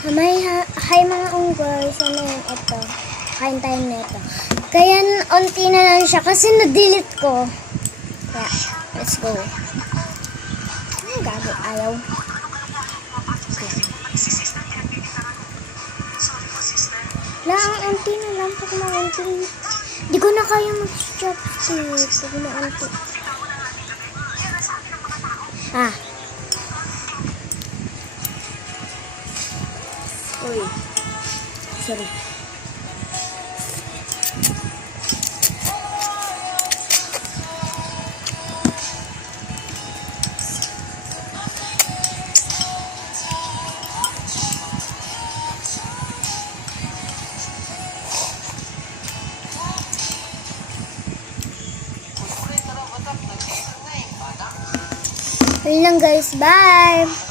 Hi mga unggers, ano yun, ito. Kain tayo nito. Kaya onti na lang siya kasi na-delete ko. Kaya, let's go. Gago, ayaw. Lang, onti na lang. Pag na-onti. Di ko na kaya mag-chopstick. Pag na-onti. Ah. Uy. Sorry. Yun lang guys. Bye!